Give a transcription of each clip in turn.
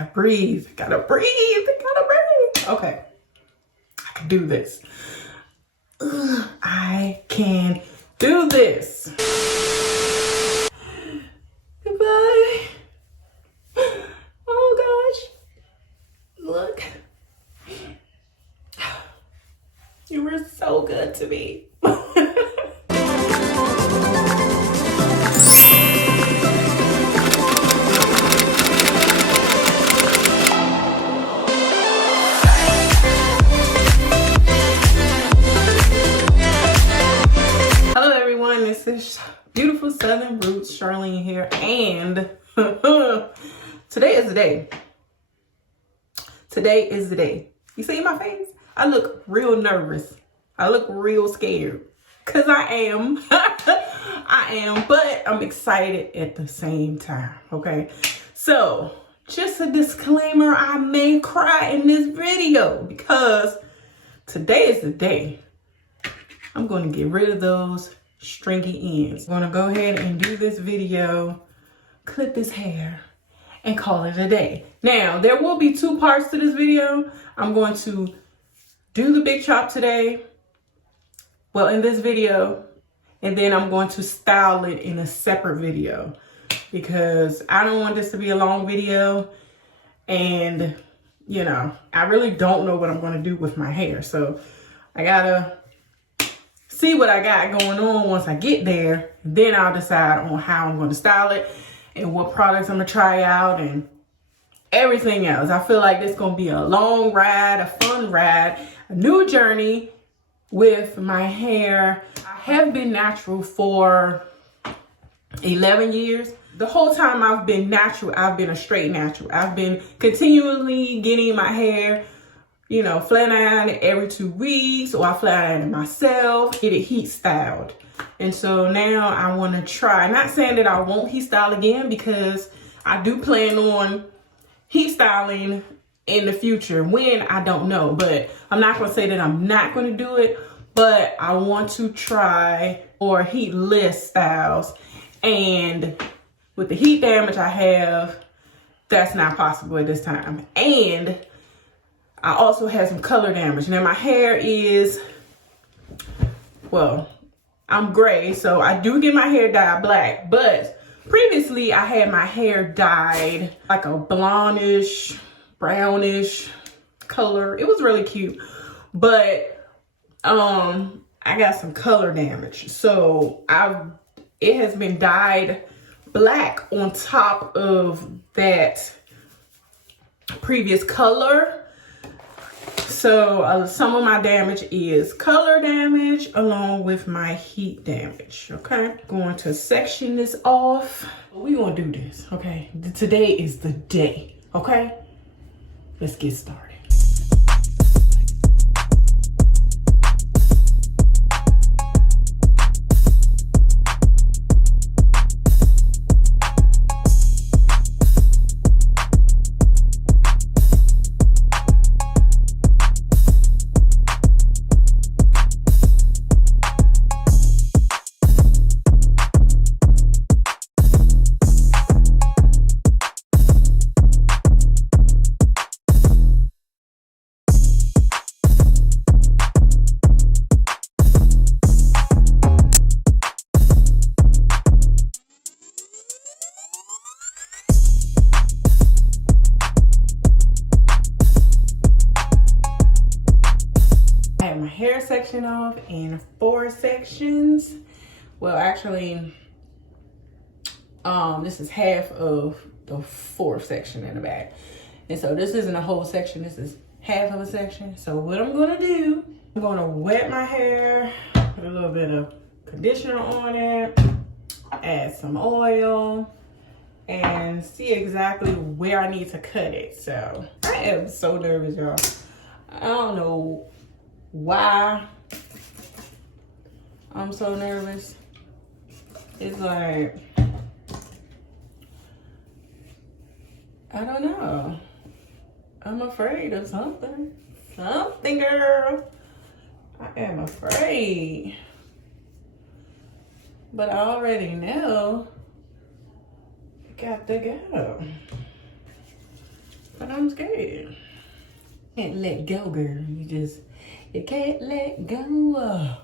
gotta breathe. I gotta breathe. I gotta breathe. Okay. I can do this. I can do this. Goodbye. Oh gosh. Look. You were so good to me. Hello everyone, this is Beautiful Southern Roots, Charlene here, and today is the day. Today is the day. You see my face? I look real nervous. I look real scared. Cause I am. I am, but I'm excited at the same time, okay? So, just a disclaimer, I may cry in this video because today is the day. I'm going to get rid of those stringy ends. I'm going to go ahead and do this video, clip this hair, and call it a day. Now, there will be two parts to this video. I'm going to do the big chop today, well, in this video, and then I'm going to style it in a separate video because I don't want this to be a long video, and, you know, I really don't know what I'm going to do with my hair. So, I gotta see what I got going on once I get there. Then I'll decide on how I'm going to style it and what products I'm going to try out and everything else. I feel like this is going to be a long ride, a fun ride, a new journey with my hair. I have been natural for 11 years. The whole time I've been natural, I've been a straight natural. I've been continually getting my hair, you know, flat iron every 2 weeks, or I flat iron it myself, get it heat styled. And so now I want to try, not saying that I won't heat style again, because I do plan on heat styling in the future. When, I don't know, but I'm not going to say that I'm not going to do it, but I want to try or heatless styles. And with the heat damage I have, that's not possible at this time. And I also have some color damage. Now my hair is, well, I'm gray, so I do get my hair dyed black, but previously I had my hair dyed like a blondish, brownish color. It was really cute, but I got some color damage. So it has been dyed black on top of that previous color. So some of my damage is color damage along with my heat damage, okay? Going to section this off. We're gonna do this, okay? Today is the day, okay? Let's get started. Hair section off in 4 sections. Well, actually, this is half of the 4th section in the back, and so this isn't a whole section, this is half of a section. So what I'm gonna do, I'm gonna wet my hair, put a little bit of conditioner on it, add some oil, and see exactly where I need to cut it. So I am so nervous, y'all. I don't know why I'm so nervous. It's like, I don't know. I'm afraid of something. Something, girl. I am afraid. But I already know it got to go. but I'm scared. Can't let go, girl. You can't let go.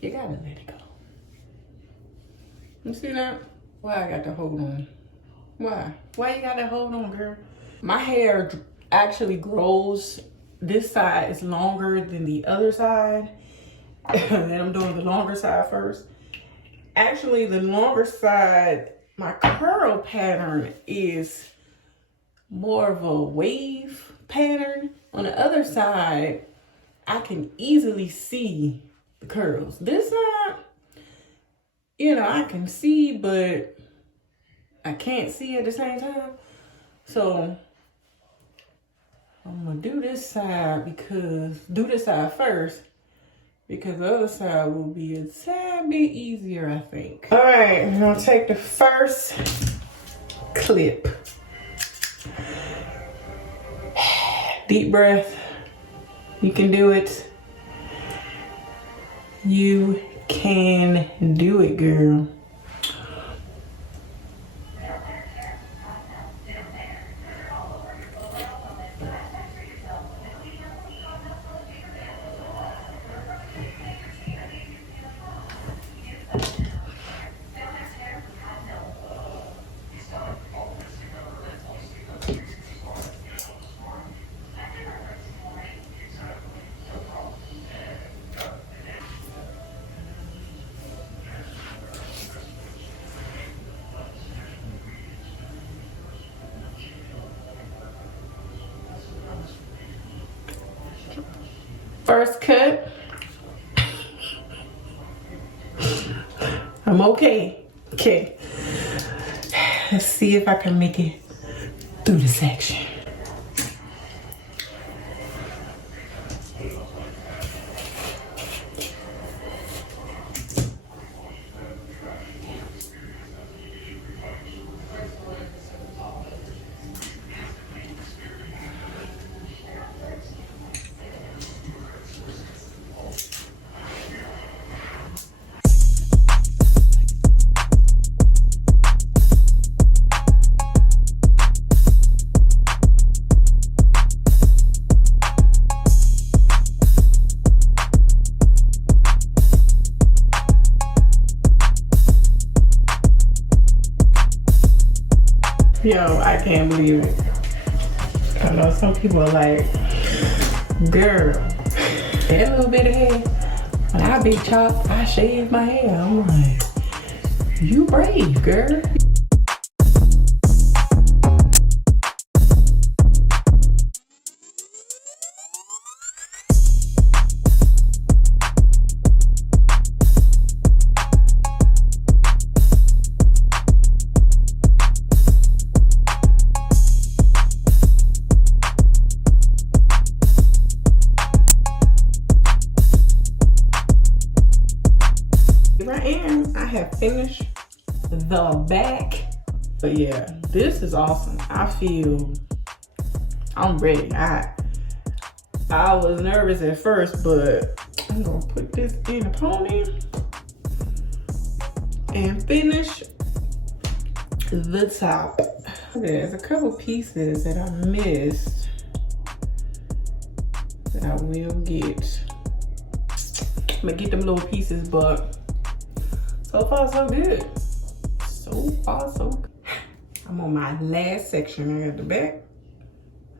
You gotta let it go. You see that? Why I got to hold on? Why? Why you gotta hold on, girl? My hair actually grows. This side is longer than the other side. And I'm doing the longer side first. Actually, the longer side, my curl pattern is more of a wave pattern. On the other side, I can easily see the curls. This side, you know, I can see, but I can't see at the same time. So I'm gonna do this side first, because the other side will be a tad bit easier, I think. All right, I'm gonna take the first clip. Deep breath. You can do it. You can do it, girl. First cut. I'm okay. Okay. Let's see if I can make it through the section. Yo, I can't believe it. I know some people are like, girl, that little bit of hair, when I be chopped, I shave my hair. I'm like, you brave, girl. I have finished the back, but yeah, this is awesome. I feel I'm ready. I was nervous at first, but I'm gonna put this in a pony and finish the top. There's a couple pieces that I missed that I will get. I'm gonna get them little pieces, but so far, so good. So far, so good. I'm on my last section. I got the back.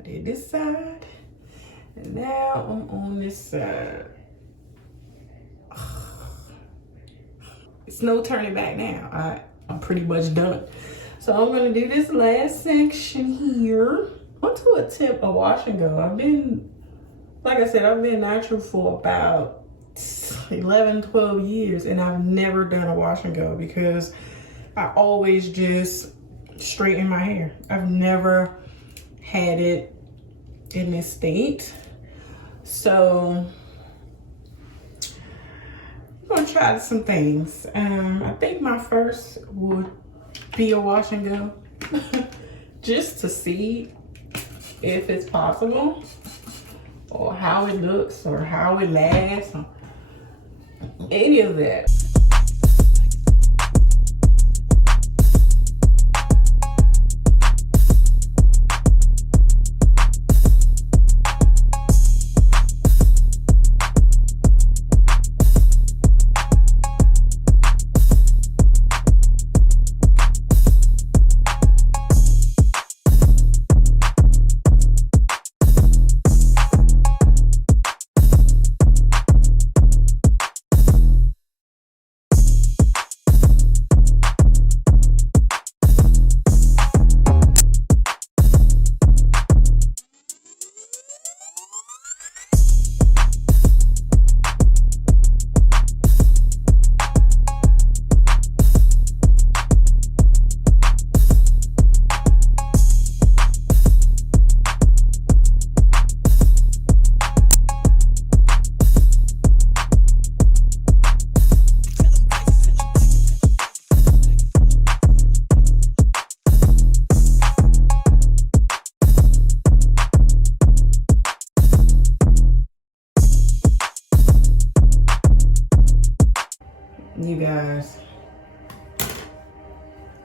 I did this side. And now I'm on this side. It's no turning back now. I'm pretty much done. So I'm gonna do this last section here. I want to attempt a wash and go. Like I said, I've been natural for about 11, 12 years, and I've never done a wash and go because I always just straighten my hair. I've never had it in this state. So I'm gonna try some things. I think my first would be a wash and go just to see if it's possible or how it looks or how it lasts or any of that. You guys,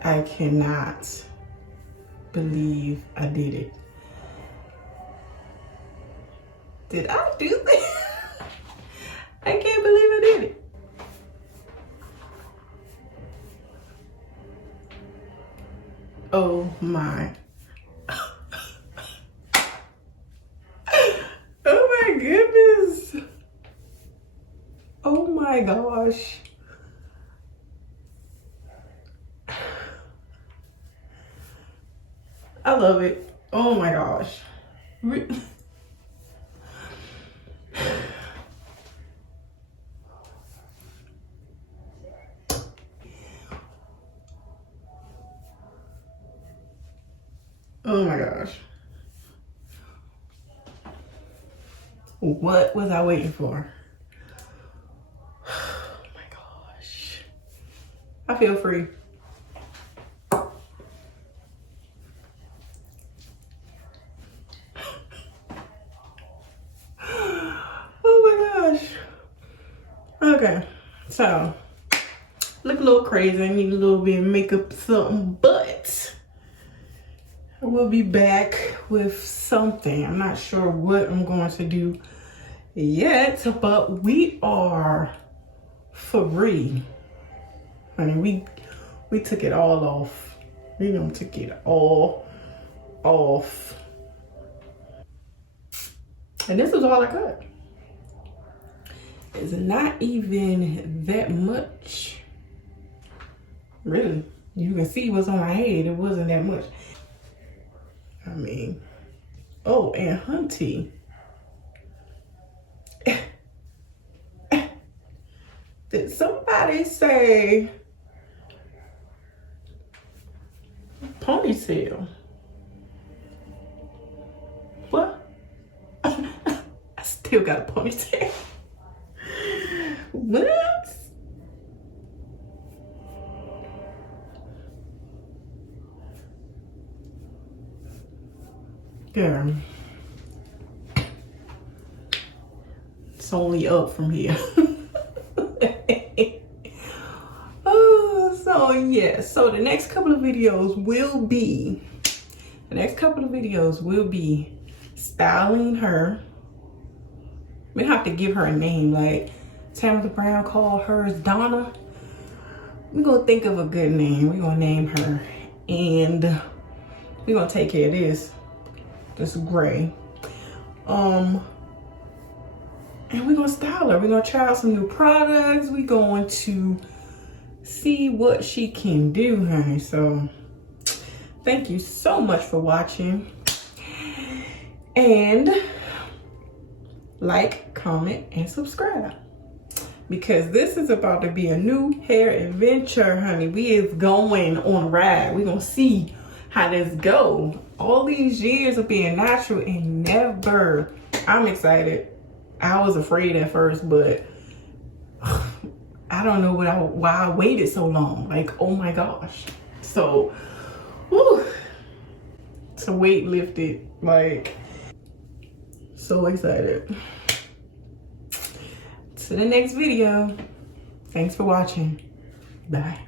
I cannot believe I did it. Did I do that? I can't believe I did it. Oh my. Oh my goodness. Oh my gosh. I love it. Oh my gosh. Oh my gosh. What was I waiting for? Oh my gosh. I feel free. Okay, so look a little crazy. I need a little bit of makeup, something, but I will be back with something. I'm not sure what I'm going to do yet, but we are free. Honey, we took it all off. We done took it all off. And this is all I cut. It's not even that much. Really, you can see what's on my head. It wasn't that much. I mean, oh, and Hunty. Did somebody say ponytail? What? I still got a ponytail. What? Girl, it's only up from here. Oh, so yeah, so the next couple of videos will be styling her. We have to give her a name, like Tamara Brown called hers Donna. We're gonna think of a good name. We're gonna name her, and we're gonna take care of this gray. And we're gonna style her. We're gonna try out some new products. We're going to see what she can do, honey. So thank you so much for watching, and like, comment, and subscribe, because this is about to be a new hair adventure, honey. We is going on a ride. We're gonna see how this go. All these years of being natural and never. I'm excited. I was afraid at first, but I don't know why I waited so long. Like, oh my gosh. So, whew, the weight lifted. Like, so excited. To the next video. Thanks for watching. Bye.